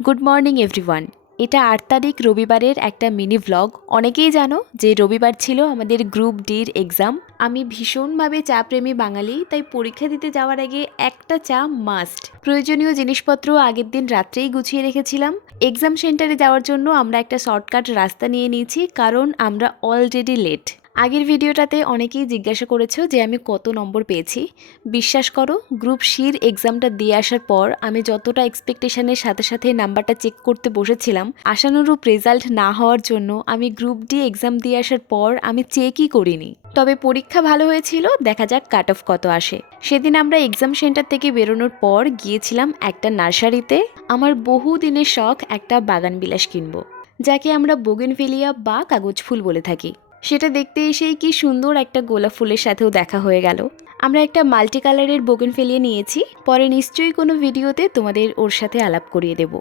Good morning everyone. এটা ৮ তারিখ রবিবারের একটা মিনি ভ্লগ। অনেকেই জানো যে রবিবার ছিল আমাদের গ্রুপ ডির এক্সাম। আমি ভীষণভাবে চা প্রেমী বাঙালি, তাই পরীক্ষা দিতে যাওয়ার আগে একটা চা মাস্ট। প্রয়োজনীয় জিনিসপত্র আগের দিন রাত্রেই গুছিয়ে রেখেছিলাম। এক্সাম সেন্টারে যাওয়ার জন্য আমরা একটা শর্টকাট রাস্তা নিয়ে নিয়েছি, কারণ আমরা অলরেডি লেট। আগের ভিডিওটাতে অনেকেই জিজ্ঞাসা করেছো যে আমি কত নম্বর পেয়েছি। বিশ্বাস করো, গ্রুপ সির এক্সামটা দিয়ে আসার পর আমি যতটা এক্সপেকটেশনের সাথে সাথে নাম্বারটা চেক করতে বসেছিলাম, আশানুরূপ রেজাল্ট না হওয়ার জন্য আমি গ্রুপ ডি এক্সাম দিয়ে আসার পর আমি চেকই করিনি। তবে পরীক্ষা ভালো হয়েছিল, দেখা যাক কাট অফ কত আসে। সেদিন আমরা এক্সাম সেন্টার থেকে বেরোনোর পর গিয়েছিলাম একটা নার্সারিতে। আমার বহু দিনের শখ একটা বাগান বিলাস কিনবো, যাকে আমরা বোগেনভেলিয়া বা কাগজ ফুল বলে থাকি। সেটা দেখতে এসেই কি সুন্দর একটা গোলাপ ফুলের সাথেও দেখা হয়ে গেল। আমরা একটা মাল্টি কালারের বোগেনভেলিয়া নিয়েছি, পরে নিশ্চয়ই কোনো ভিডিওতে তোমাদের ওর সাথে আলাপ করিয়ে দেব।